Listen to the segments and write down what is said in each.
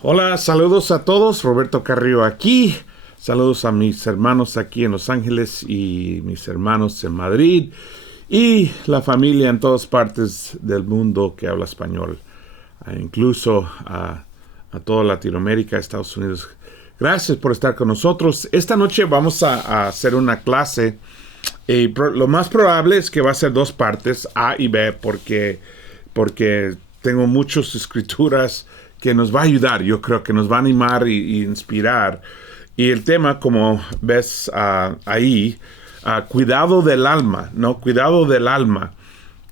Hola, saludos a todos. Roberto Carrillo aquí. Saludos a mis hermanos aquí en Los Ángeles y mis hermanos en Madrid y la familia en todas partes del mundo que habla español, incluso a toda Latinoamérica, Estados Unidos. Gracias por estar con nosotros. Esta noche vamos a hacer una clase. Lo más probable es que va a ser dos partes, A y B, porque tengo muchas escrituras que nos va a ayudar. Yo creo que nos va a animar y inspirar. Y el tema, como ves ahí, cuidado del alma, ¿no? Cuidado del alma.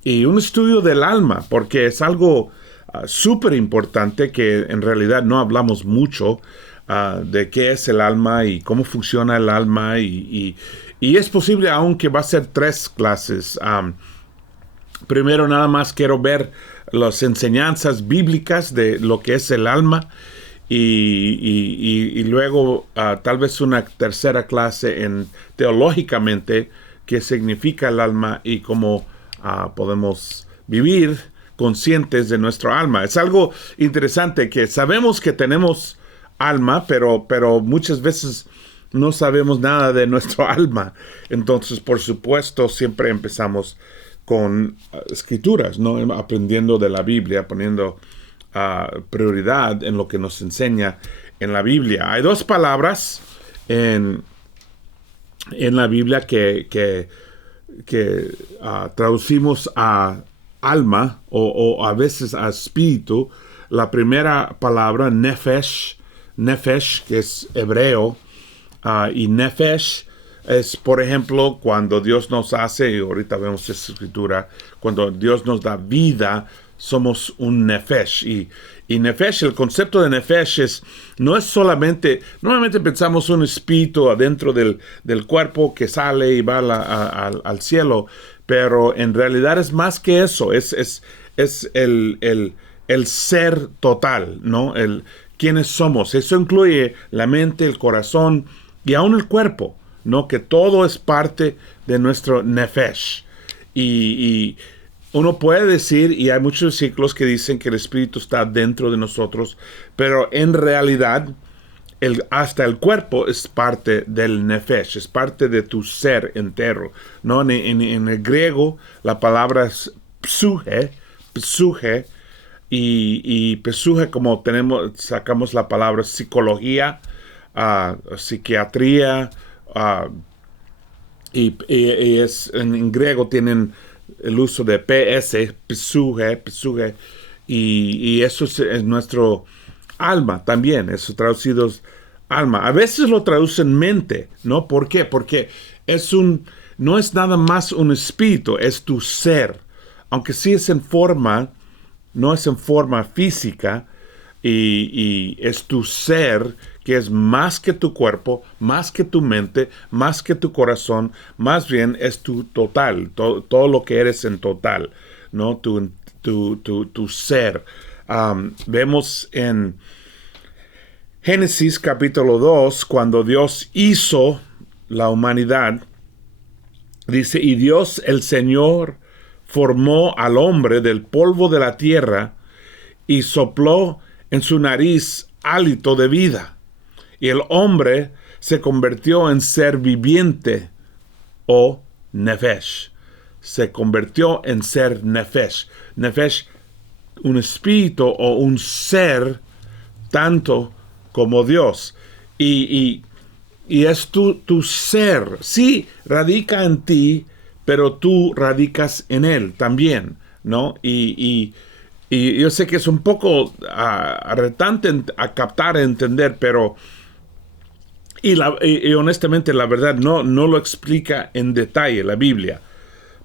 Y un estudio del alma, porque es algo súper importante que en realidad no hablamos mucho de qué es el alma y cómo funciona el alma. Y es posible, aunque va a ser 3 clases. Primero nada más quiero ver las enseñanzas bíblicas de lo que es el alma y luego tal vez una tercera clase en teológicamente qué significa el alma y cómo podemos vivir conscientes de nuestro alma. Es algo interesante que sabemos que tenemos alma, pero muchas veces no sabemos nada de nuestro alma. Entonces, por supuesto, siempre empezamos con escrituras, ¿no? Aprendiendo de la Biblia, poniendo prioridad en lo que nos enseña en la Biblia. Hay 2 palabras en la Biblia que traducimos a alma o a veces a espíritu. La primera palabra, nefesh, que es hebreo, y nefesh es, por ejemplo, cuando Dios nos hace, y ahorita vemos esa escritura, cuando Dios nos da vida, somos un nefesh. Y nefesh, el concepto de nefesh no es solamente, normalmente pensamos un espíritu adentro del cuerpo que sale y va al cielo, pero en realidad es más que eso, es el ser total, ¿no? ¿Quiénes somos? Eso incluye la mente, el corazón y aún el cuerpo, ¿no? Que todo es parte de nuestro nefesh. Y uno puede decir, y hay muchos versículos que dicen que el espíritu está dentro de nosotros, pero en realidad hasta el cuerpo es parte del nefesh, es parte de tu ser entero, ¿no? En el griego la palabra es psuche, y psuche, como sacamos la palabra psicología, psiquiatría, y es en griego tienen el uso de ps, psuche, y eso es nuestro alma también, eso traducido es alma. A veces lo traducen mente, ¿no? ¿Por qué? Porque no es nada más un espíritu, es tu ser. Aunque sí es no es en forma física, y es tu ser, que es más que tu cuerpo, más que tu mente, más que tu corazón, más bien es tu total, todo lo que eres en total, ¿no? Tu ser. Vemos en Génesis capítulo 2, cuando Dios hizo la humanidad, dice, y Dios el Señor formó al hombre del polvo de la tierra y sopló en su nariz hálito de vida. Y el hombre se convirtió en ser viviente o nefesh. Se convirtió en ser nefesh. Nefesh, un espíritu o un ser tanto como Dios. Y es tu ser. Sí, radica en ti, pero tú radicas en él también, ¿no? Y yo sé que es un poco retante a captar, a entender, pero y honestamente la verdad no lo explica en detalle la Biblia,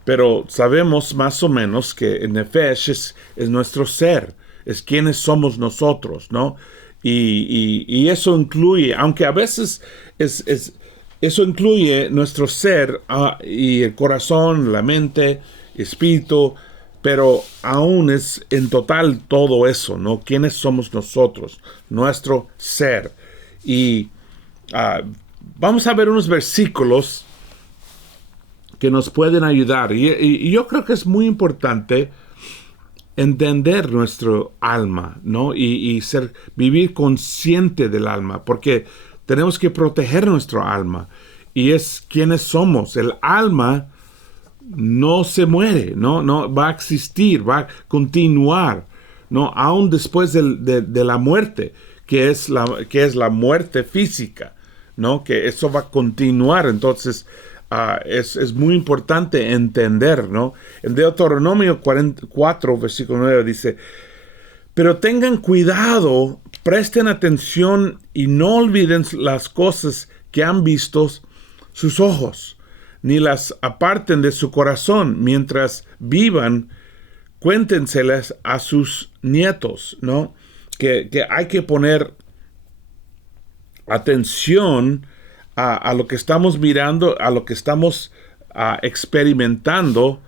pero sabemos más o menos que el nefesh es nuestro ser, es quienes somos nosotros, ¿no? Y eso incluye, aunque a veces eso incluye nuestro ser y el corazón, la mente, espíritu, pero aún es en total todo eso, ¿no? ¿Quiénes somos nosotros? Nuestro ser. Y vamos a ver unos versículos que nos pueden ayudar. Y yo creo que es muy importante entender nuestro alma, ¿no? Y vivir consciente del alma, porque tenemos que proteger nuestro alma. Y es quienes somos. El alma no se muere, no va a existir, va a continuar, no, aún después de la muerte, que es la muerte física, no, que eso va a continuar. Entonces es muy importante entender, no. En Deuteronomio 44 versículo 9 dice: pero tengan cuidado, presten atención y no olviden las cosas que han visto sus ojos, ni las aparten de su corazón. Mientras vivan, cuéntenselas a sus nietos, ¿no? Que hay que poner atención a lo que estamos mirando, a lo que estamos experimentando,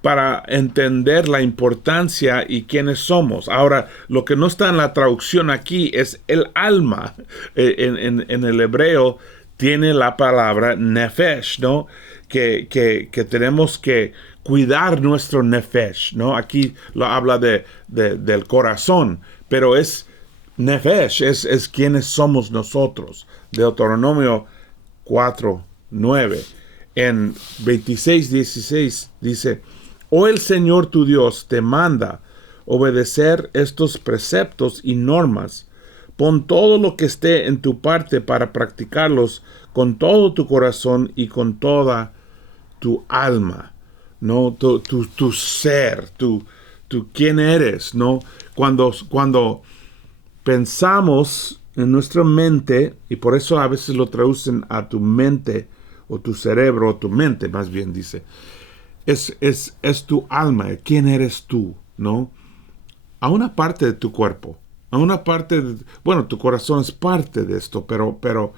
para entender la importancia y quiénes somos. Ahora, lo que no está en la traducción aquí es el alma. En el hebreo tiene la palabra nefesh, ¿no? Que tenemos que cuidar nuestro nefesh, ¿no? Aquí lo habla del corazón, pero es nefesh, es quienes somos nosotros. Deuteronomio 4:9. En 26:16 dice: «Oh, el Señor tu Dios te manda obedecer estos preceptos y normas. Pon todo lo que esté en tu parte para practicarlos con todo tu corazón y con toda tu alma». ¿No? Tu ser, tu quién eres, ¿no? Cuando pensamos en nuestra mente, y por eso a veces lo traducen a tu mente, o tu cerebro, o tu mente, más bien dice, es tu alma, quién eres tú, ¿no? A una parte de tu cuerpo, a una parte bueno, tu corazón es parte de esto, pero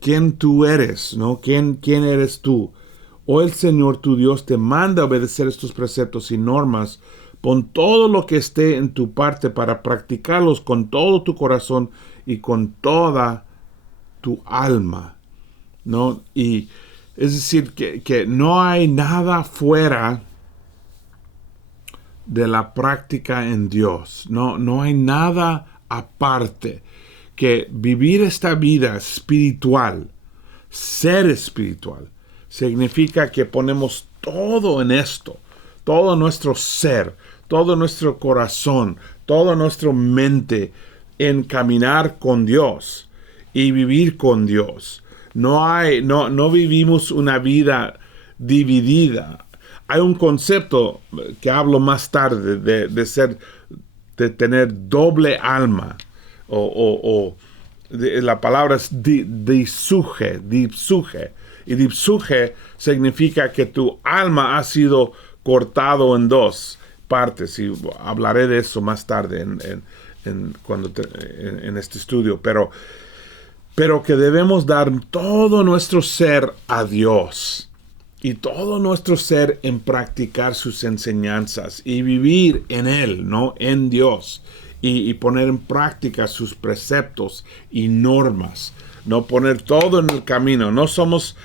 quién tú eres, ¿no? ¿Quién eres tú? O el Señor tu Dios te manda a obedecer estos preceptos y normas. Pon todo lo que esté en tu parte para practicarlos con todo tu corazón y con toda tu alma, ¿no? Y es decir, que no hay nada fuera de la práctica en Dios. No hay nada aparte. Que vivir esta vida espiritual, ser espiritual, significa que ponemos todo en esto, todo nuestro ser, todo nuestro corazón, toda nuestra mente en caminar con Dios y vivir con Dios. No vivimos una vida dividida. Hay un concepto que hablo más tarde de tener doble alma, la palabra es dipsuge, y dipsuge significa que tu alma ha sido cortado en dos partes, y hablaré de eso más tarde en este estudio, pero que debemos dar todo nuestro ser a Dios y todo nuestro ser en practicar sus enseñanzas y vivir en Él, ¿no? En Dios, y poner en práctica sus preceptos y normas, no poner todo en el camino. No somos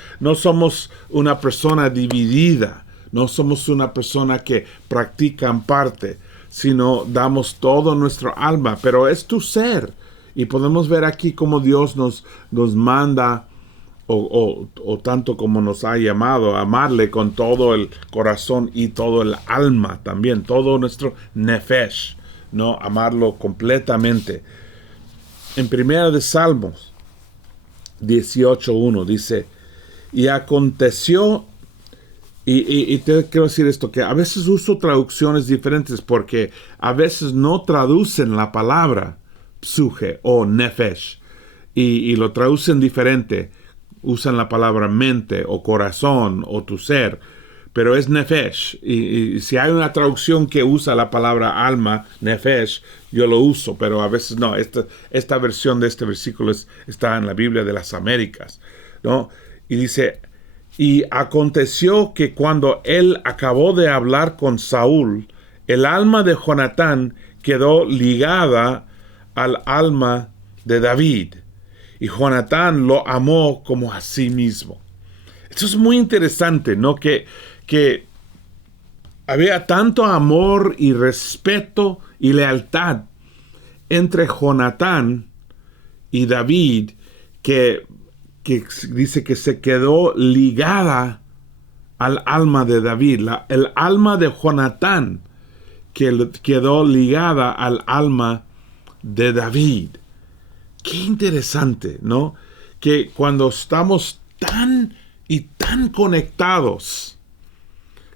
una persona dividida, no somos una persona que practica en parte, sino damos todo nuestro alma, pero es tu ser. Y podemos ver aquí cómo Dios nos manda, o tanto como nos ha llamado, a amarle con todo el corazón y todo el alma también, todo nuestro nefesh, ¿no? Amarlo completamente. En Primera de Salmos 18:1 dice: y aconteció, y te quiero decir esto, que a veces uso traducciones diferentes porque a veces no traducen la palabra psuje o nefesh, y lo traducen diferente, usan la palabra mente o corazón o tu ser, pero es nefesh, y si hay una traducción que usa la palabra alma, nefesh, yo lo uso, pero a veces no. Esta versión de este versículo está en la Biblia de las Américas, ¿no? Y dice: y aconteció que cuando él acabó de hablar con Saúl, el alma de Jonatán quedó ligada al alma de David, y Jonatán lo amó como a sí mismo. Esto es muy interesante, ¿no? Que había tanto amor y respeto y lealtad entre Jonatán y David que dice que se quedó ligada al alma de David. El alma de Jonatán que quedó ligada al alma de David. Qué interesante, ¿no? Que cuando estamos tan y tan conectados,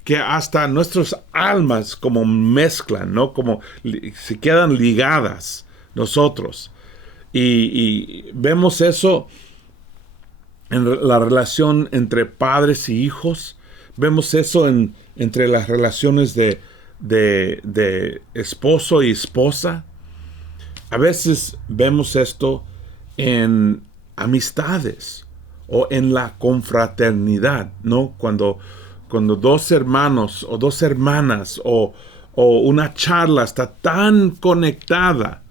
que hasta nuestras almas como mezclan, ¿no? Como se quedan ligadas nosotros. Y vemos eso en la relación entre padres y hijos. Vemos eso entre las relaciones de esposo y esposa. A veces vemos esto en amistades o en la confraternidad, ¿no? Cuando dos hermanos o dos hermanas o una charla está tan conectada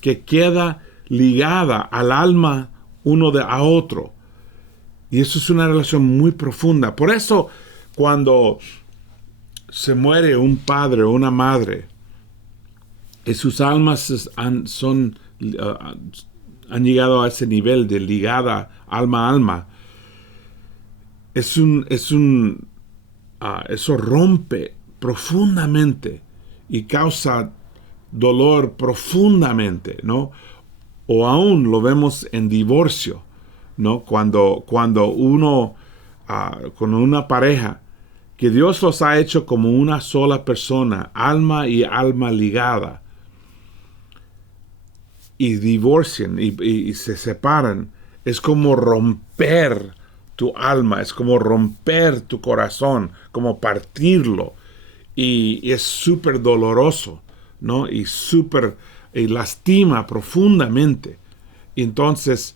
que queda ligada al alma uno a otro. Y eso es una relación muy profunda. Por eso, cuando se muere un padre o una madre, y sus almas han llegado a ese nivel de ligada alma a alma, eso rompe profundamente y causa dolor profundamente, ¿no? O aún lo vemos en divorcio, ¿no? Cuando uno, con una pareja, que Dios los ha hecho como una sola persona, alma y alma ligada, y divorcian y se separan, es como romper tu alma, es como romper tu corazón, como partirlo, y es súper doloroso, ¿no? Y lastima profundamente. Entonces,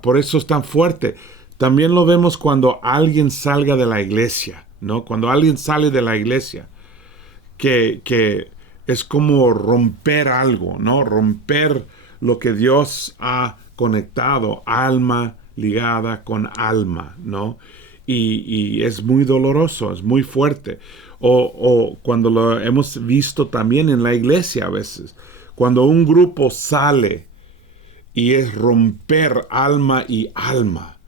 por eso es tan fuerte. También lo vemos cuando alguien salga de la iglesia, ¿no? Cuando alguien sale de la iglesia, que es como romper algo, ¿no? Romper lo que Dios ha conectado, alma ligada con alma, ¿no? Y es muy doloroso, es muy fuerte. O cuando lo hemos visto también en la iglesia a veces, cuando un grupo sale y es romper alma y alma,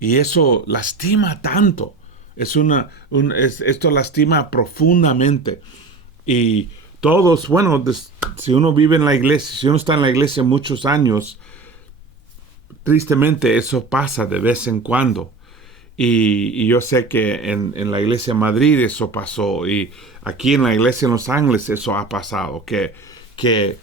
y eso lastima tanto. Esto lastima profundamente. Y todos, bueno, si uno vive en la iglesia, si uno está en la iglesia muchos años, tristemente eso pasa de vez en cuando. Y yo sé que en la iglesia en Madrid eso pasó, y aquí en la iglesia en Los Ángeles eso ha pasado, que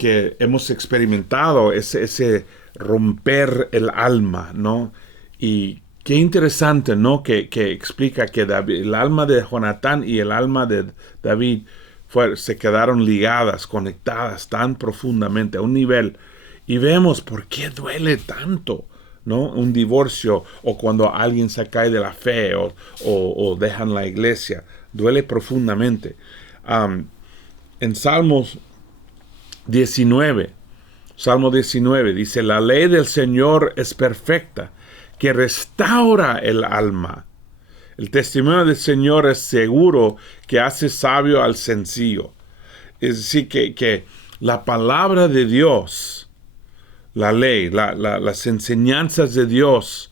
hemos experimentado ese romper el alma, ¿no? Y qué interesante, ¿no? Que explica que el alma de Jonatán y el alma de David se quedaron ligadas, conectadas tan profundamente a un nivel. Y vemos por qué duele tanto, ¿no? Un divorcio, o cuando alguien se cae de la fe o dejan la iglesia. Duele profundamente. En Salmo 19 dice: la ley del Señor es perfecta, que restaura el alma. El testimonio del Señor es seguro, que hace sabio al sencillo. Es decir, que la palabra de Dios, la ley, las enseñanzas de Dios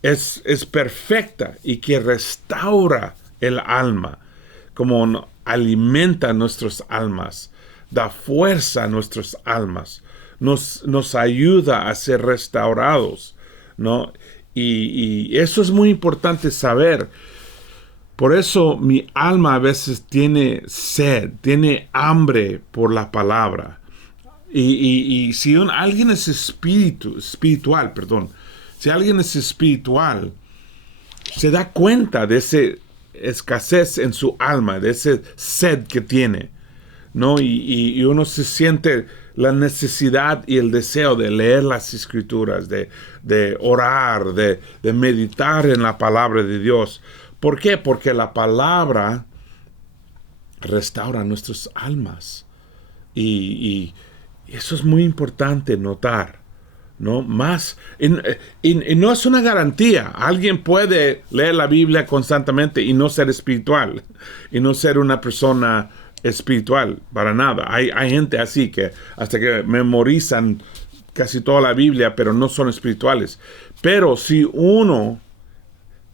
es perfecta y que restaura el alma, como alimenta nuestras almas, da fuerza a nuestras almas, nos ayuda a ser restaurados, ¿no? Y eso es muy importante saber. Por eso mi alma a veces tiene sed, tiene hambre por la palabra. Y si alguien es espiritual, si alguien es espiritual, se da cuenta de esa escasez en su alma, de ese sed que tiene, ¿no? Y uno se siente la necesidad y el deseo de leer las escrituras, de orar, de meditar en la palabra de Dios. ¿Por qué? Porque la palabra restaura nuestras almas. Y eso es muy importante notar, ¿no? Más. Y no es una garantía. Alguien puede leer la Biblia constantemente y no ser espiritual, y no ser una persona espiritual, para nada. Hay gente así que hasta que memorizan casi toda la Biblia, pero no son espirituales. Pero si uno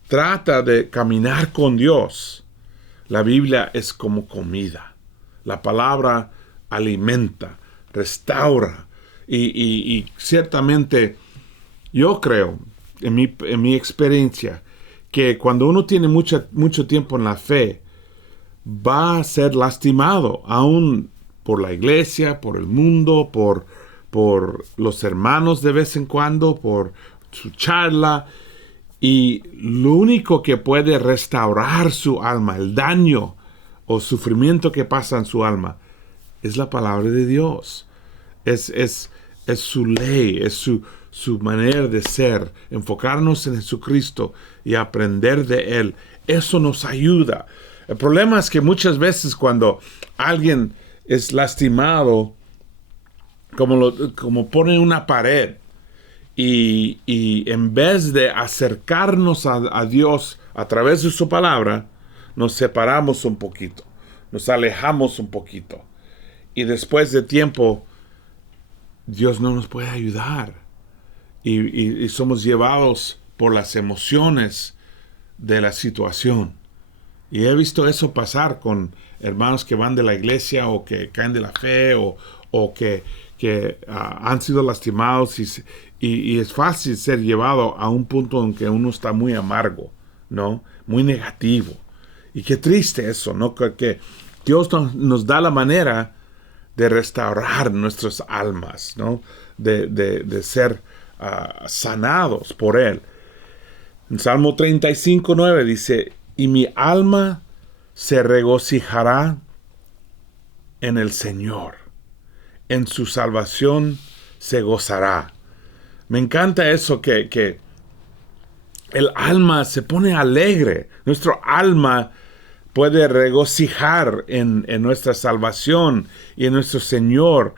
trata de caminar con Dios, la Biblia es como comida. La palabra alimenta, restaura. Y ciertamente yo creo, en mi experiencia, que cuando uno tiene mucho tiempo en la fe, va a ser lastimado, aún por la iglesia, por el mundo, por los hermanos de vez en cuando, por su charla. Y lo único que puede restaurar su alma, el daño o sufrimiento que pasa en su alma, es la palabra de Dios. Es su ley, es su manera de ser. Enfocarnos en Jesucristo y aprender de Él. Eso nos ayuda. El problema es que muchas veces cuando alguien es lastimado, como pone una pared, y en vez de acercarnos a Dios a través de su palabra, nos separamos un poquito, nos alejamos un poquito. Y después de tiempo, Dios no nos puede ayudar. Y somos llevados por las emociones de la situación. Y he visto eso pasar con hermanos que van de la iglesia o que caen de la fe o que han sido lastimados y es fácil ser llevado a un punto en que uno está muy amargo, ¿no? Muy negativo. Y qué triste eso, ¿no? Que Dios nos da la manera de restaurar nuestras almas, ¿no? De ser sanados por Él. En Salmo 35:9 dice, y mi alma se regocijará en el Señor, en su salvación se gozará. Me encanta eso que el alma se pone alegre. Nuestro alma puede regocijar en nuestra salvación y en nuestro Señor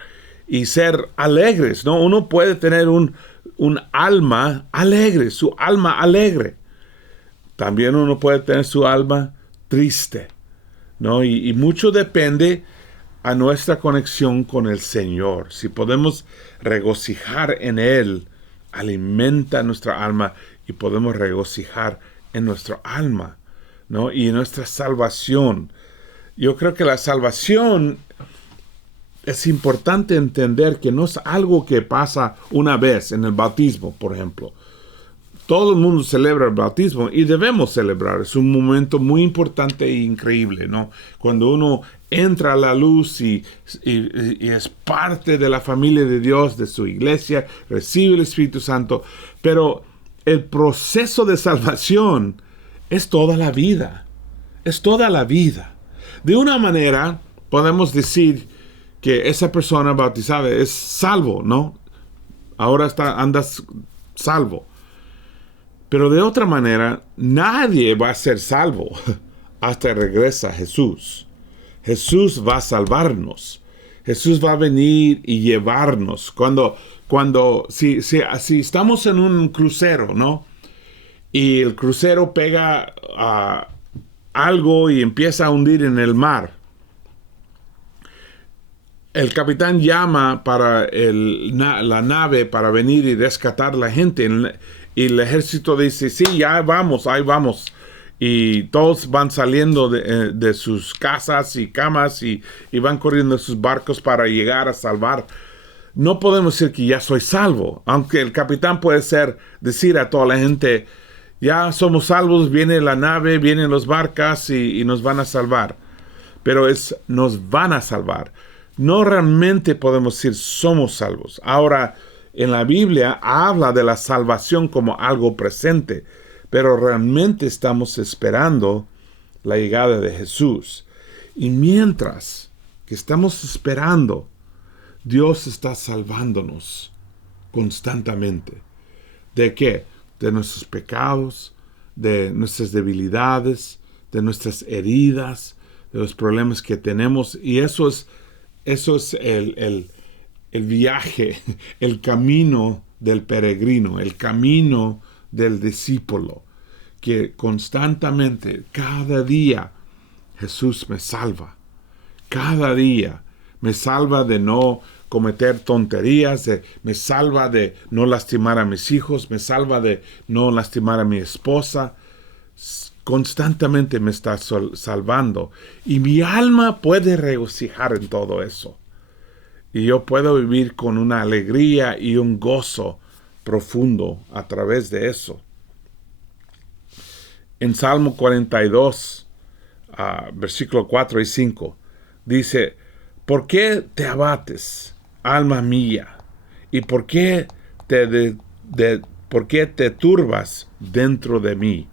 y ser alegres, ¿no? Uno puede tener un alma alegre, su alma alegre. También uno puede tener su alma triste, ¿no? Y mucho depende a nuestra conexión con el Señor. Si podemos regocijar en Él, alimenta nuestra alma y podemos regocijar en nuestra alma, ¿no? Y en nuestra salvación. Yo creo que la salvación es importante entender que no es algo que pasa una vez en el bautismo, por ejemplo. Todo el mundo celebra el bautismo y debemos celebrar. Es un momento muy importante e increíble, ¿no? Cuando uno entra a la luz y es parte de la familia de Dios, de su iglesia, recibe el Espíritu Santo. Pero el proceso de salvación es toda la vida. Es toda la vida. De una manera, podemos decir que esa persona bautizada es salvo, ¿no? Ahora andas salvo. Pero de otra manera, nadie va a ser salvo hasta regresa Jesús. Jesús va a salvarnos. Jesús va a venir y llevarnos. Si estamos en un crucero, ¿no? Y el crucero pega a algo y empieza a hundir en el mar. El capitán llama para la nave para venir y rescatar a la gente. Y el ejército dice, sí, ya vamos, ahí vamos. Y todos van saliendo de sus casas y camas y van corriendo sus barcos para llegar a salvar. No podemos decir que ya soy salvo. Aunque el capitán puede decir a toda la gente, ya somos salvos, viene la nave, vienen los barcas y nos van a salvar. Pero nos van a salvar. No realmente podemos decir somos salvos. Ahora, en la Biblia habla de la salvación como algo presente, pero realmente estamos esperando la llegada de Jesús. Y mientras que estamos esperando, Dios está salvándonos constantemente. ¿De qué? De nuestros pecados, de nuestras debilidades, de nuestras heridas, de los problemas que tenemos. Y eso es el viaje, el camino del peregrino, el camino del discípulo, que constantemente, cada día, Jesús me salva. Cada día me salva de no cometer tonterías, me salva de no lastimar a mis hijos, me salva de no lastimar a mi esposa. Constantemente me está salvando. Y mi alma puede regocijar en todo eso. Y yo puedo vivir con una alegría y un gozo profundo a través de eso. En Salmo 42, versículo 4 y 5, dice: ¿por qué te abates, alma mía? ¿Y por qué te turbas dentro de mí?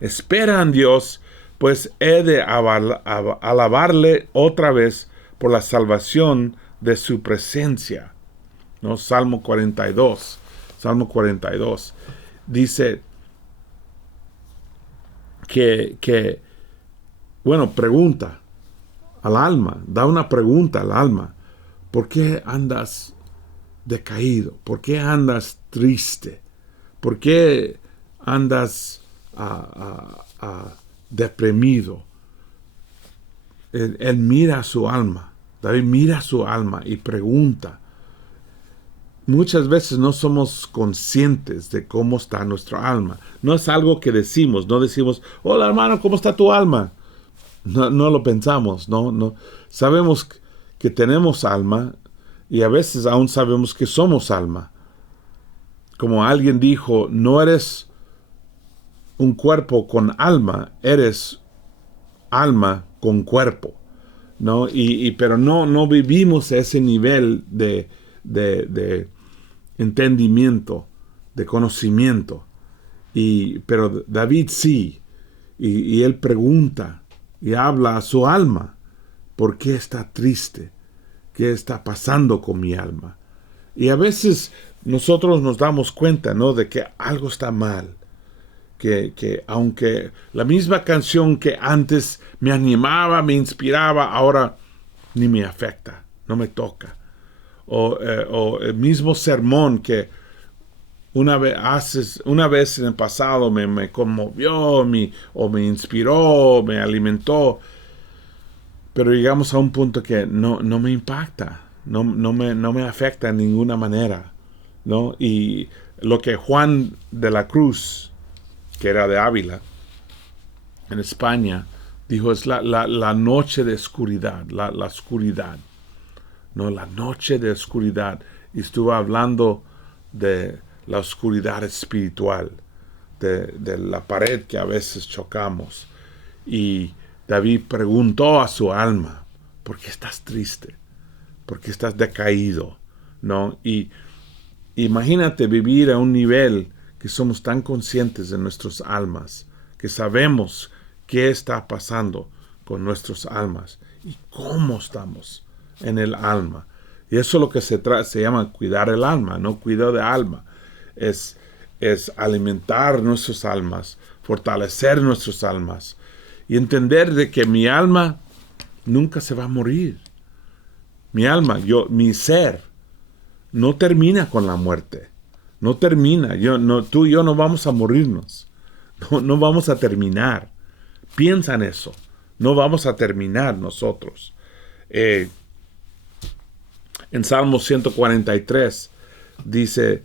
Espera en Dios, pues he de alabarle otra vez por la salvación de su presencia. ¿No? Salmo 42. Dice que pregunta al alma, da una pregunta al alma: ¿por qué andas decaído? ¿Por qué andas triste? ¿Por qué andas deprimido? Él mira a su alma. David mira a su alma y pregunta. Muchas veces no somos conscientes de cómo está nuestra alma. No es algo que decimos. No decimos: hola hermano, ¿cómo está tu alma? No lo pensamos. No. Sabemos que tenemos alma y a veces aún sabemos que somos alma. Como alguien dijo, no eres un cuerpo con alma, eres alma con cuerpo, ¿no? Pero no vivimos ese nivel de entendimiento, de conocimiento. Pero David sí, y él pregunta y habla a su alma: ¿por qué está triste? ¿Qué está pasando con mi alma? Y a veces nosotros nos damos cuenta, ¿no?, de que algo está mal. Que aunque la misma canción que antes me animaba, me inspiraba, ahora ni me afecta, no me toca. O el mismo sermón que una vez en el pasado me conmovió, o me inspiró, me alimentó, pero llegamos a un punto que no me impacta, no me afecta de ninguna manera, ¿no? Y lo que Juan de la Cruz, que era de Ávila, en España, dijo, es la noche de oscuridad, la oscuridad, ¿no? La noche de oscuridad. Y estuvo hablando de la oscuridad espiritual, de la pared que a veces chocamos. Y David preguntó a su alma: ¿por qué estás triste? ¿Por qué estás decaído? ¿No? Y imagínate vivir a un nivel que somos tan conscientes de nuestras almas, que sabemos qué está pasando con nuestras almas y cómo estamos en el alma. Y eso es lo que se llama cuidar el alma, no cuidado de alma. Es alimentar nuestras almas, fortalecer nuestras almas y entender de que mi alma nunca se va a morir. Mi alma, mi ser, no termina con la muerte. No termina. Tú y yo no vamos a morirnos. No vamos a terminar. Piensa en eso. No vamos a terminar nosotros. En Salmo 143 dice: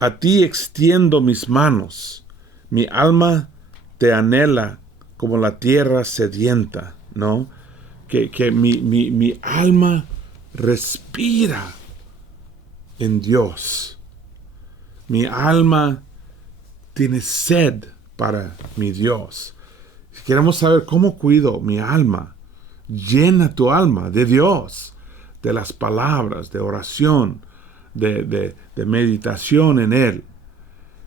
a ti extiendo mis manos. Mi alma te anhela como la tierra sedienta, ¿no? Que mi alma respira en Dios. Mi alma tiene sed para mi Dios. Si queremos saber cómo cuido mi alma, llena tu alma de Dios, de las palabras, de oración, de meditación en Él.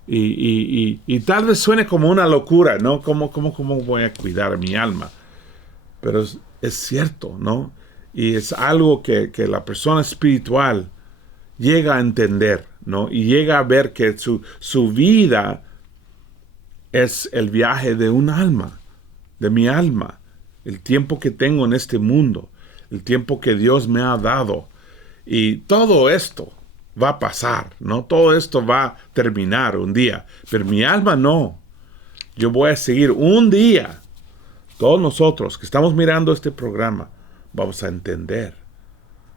Y tal vez suene como una locura, ¿no? ¿Cómo voy a cuidar mi alma? Pero es cierto, ¿no? Y es algo que la persona espiritual llega a entender, ¿no? Y llega a ver que su vida es el viaje de un alma, de mi alma, el tiempo que tengo en este mundo, el tiempo que Dios me ha dado. Y todo esto va a pasar, ¿no? Todo esto va a terminar un día, pero mi alma no. Yo voy a seguir un día. Todos nosotros que estamos mirando este programa vamos a entender.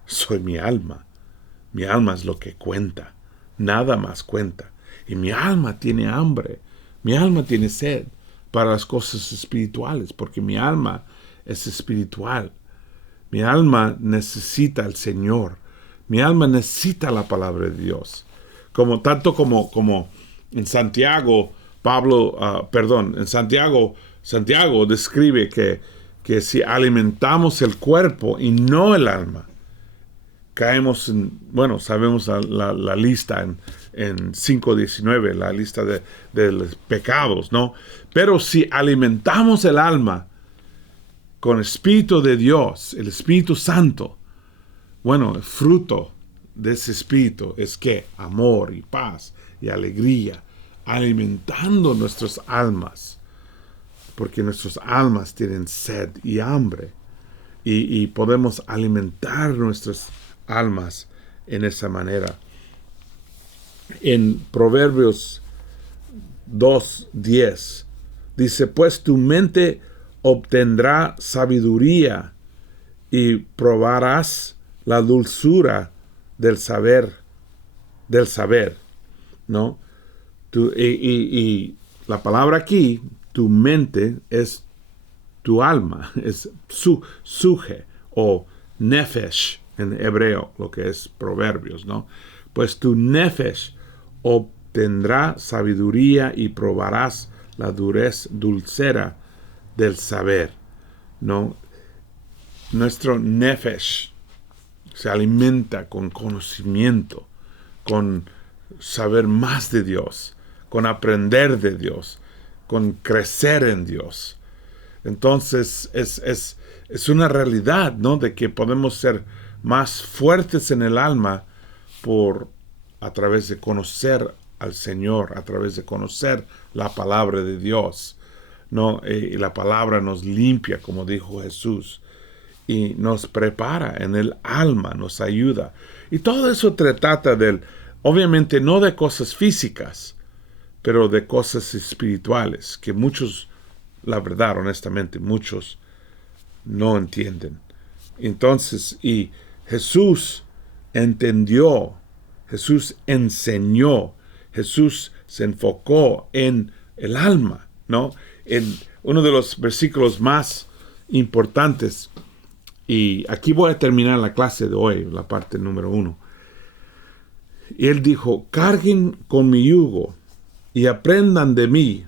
Soy mi alma. Mi alma es lo que cuenta. Nada más cuenta. Y mi alma tiene hambre. Mi alma tiene sed para las cosas espirituales, porque mi alma es espiritual. Mi alma necesita al Señor. Mi alma necesita la palabra de Dios. Tanto como en Santiago, en Santiago describe que si alimentamos el cuerpo y no el alma, caemos sabemos la lista en 5:19, la lista de los pecados, ¿no? Pero si alimentamos el alma con el Espíritu de Dios, el Espíritu Santo, el fruto de ese Espíritu es que amor y paz y alegría, alimentando nuestras almas, porque nuestras almas tienen sed y hambre, y podemos alimentar nuestras almas en esa manera. En Proverbios 2:10 dice: pues tu mente obtendrá sabiduría y probarás la dulzura del saber, ¿no? Y la palabra aquí, tu mente, es tu alma, es suje o nefesh en hebreo, lo que es Proverbios, ¿no? Pues tu nefesh obtendrá sabiduría y probarás la dulzura del saber, ¿no? Nuestro nefesh se alimenta con conocimiento, con saber más de Dios, con aprender de Dios, con crecer en Dios. Entonces es una realidad, ¿no? De que podemos ser más fuertes en el alma a través de conocer al Señor, a través de conocer la palabra de Dios, ¿no? Y la palabra nos limpia, como dijo Jesús, y nos prepara en el alma, nos ayuda. Y todo eso trata obviamente no de cosas físicas, pero de cosas espirituales, que muchos, la verdad, honestamente, muchos no entienden. Entonces, y Jesús entendió, Jesús enseñó, Jesús se enfocó en el alma, ¿no? En uno de los versículos más importantes, y aquí voy a terminar la clase de hoy, la parte número 1. Y él dijo: carguen con mi yugo y aprendan de mí,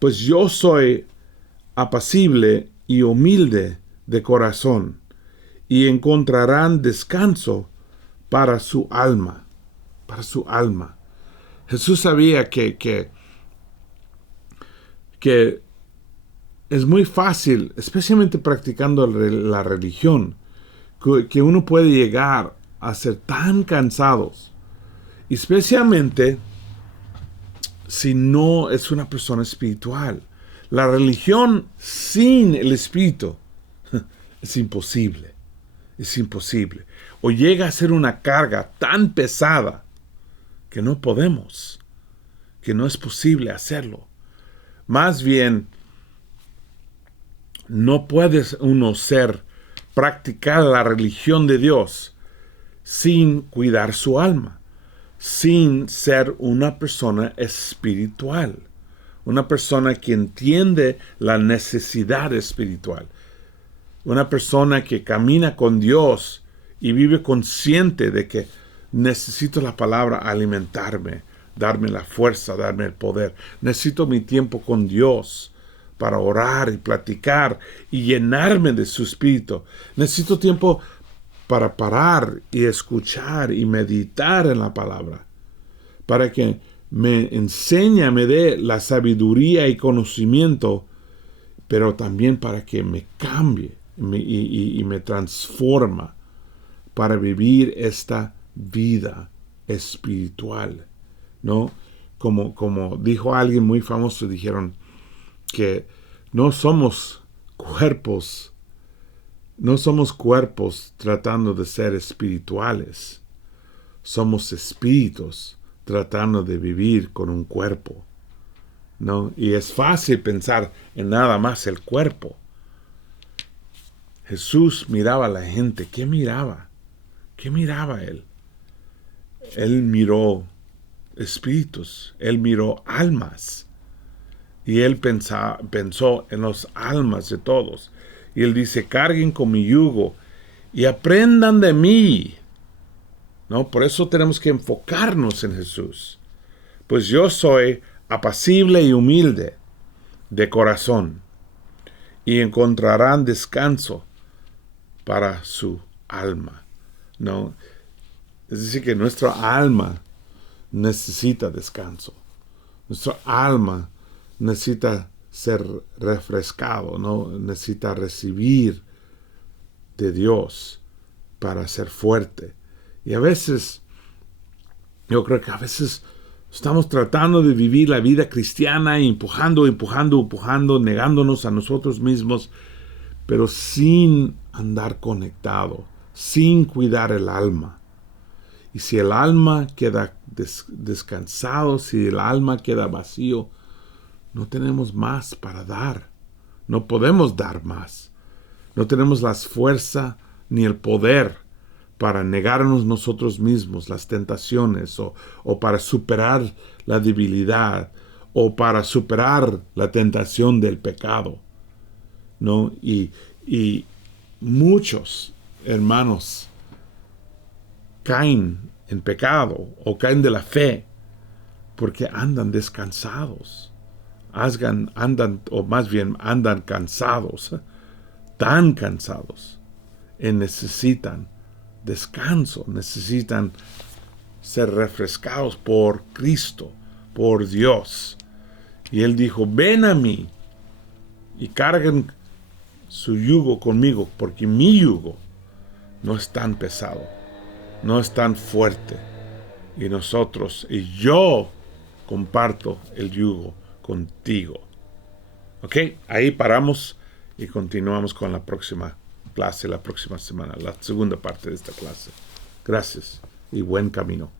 pues yo soy apacible y humilde de corazón, y encontrarán descanso para su alma, para su alma. Jesús sabía que es muy fácil, especialmente practicando la religión, que uno puede llegar a ser tan cansados, especialmente si no es una persona espiritual. La religión sin el Espíritu es imposible. Es imposible. O llega a ser una carga tan pesada que no podemos, que no es posible hacerlo. Más bien, no puede uno practicar la religión de Dios sin cuidar su alma, sin ser una persona espiritual, una persona que entiende la necesidad espiritual, una persona que camina con Dios y vive consciente de que necesito la palabra alimentarme, darme la fuerza, darme el poder. Necesito mi tiempo con Dios para orar y platicar y llenarme de su espíritu. Necesito tiempo para parar y escuchar y meditar en la palabra, para que me enseñe, me dé la sabiduría y conocimiento, pero también para que me cambie y me transforma para vivir esta vida espiritual, ¿no? Como dijo alguien muy famoso, dijeron que no somos cuerpos tratando de ser espirituales. somos espíritus tratando de vivir con un cuerpo, ¿no? Y es fácil pensar en nada más el cuerpo. Jesús miraba a la gente. ¿Qué miraba? ¿Qué miraba él? Él miró espíritus, él miró almas. Y él pensó en los almas de todos. Y él dice, carguen con mi yugo y aprendan de mí. ¿No? Por eso tenemos que enfocarnos en Jesús. Pues yo soy apacible y humilde de corazón, y encontrarán descanso para su alma, ¿no? Es decir, que nuestra alma necesita descanso. Nuestra alma necesita ser refrescado, ¿no? Necesita recibir de Dios para ser fuerte. Y a veces, yo creo que a veces estamos tratando de vivir la vida cristiana, empujando, negándonos a nosotros mismos, pero sin andar conectado, sin cuidar el alma. Y si el alma queda descansado, si el alma queda vacío, no tenemos más para dar. No podemos dar más. No tenemos la fuerza ni el poder para negarnos nosotros mismos las tentaciones, o para superar la debilidad, o para superar la tentación del pecado, ¿no? Y muchos hermanos caen en pecado o caen de la fe porque andan descansados, andan cansados, tan cansados, y necesitan descanso, necesitan ser refrescados por Cristo, por Dios. Y Él dijo, ven a mí y carguen su yugo conmigo, porque mi yugo no es tan pesado, no es tan fuerte. Y yo comparto el yugo contigo. ¿Ok? Ahí paramos y continuamos con la próxima clase, la próxima semana, la segunda parte de esta clase. Gracias y buen camino.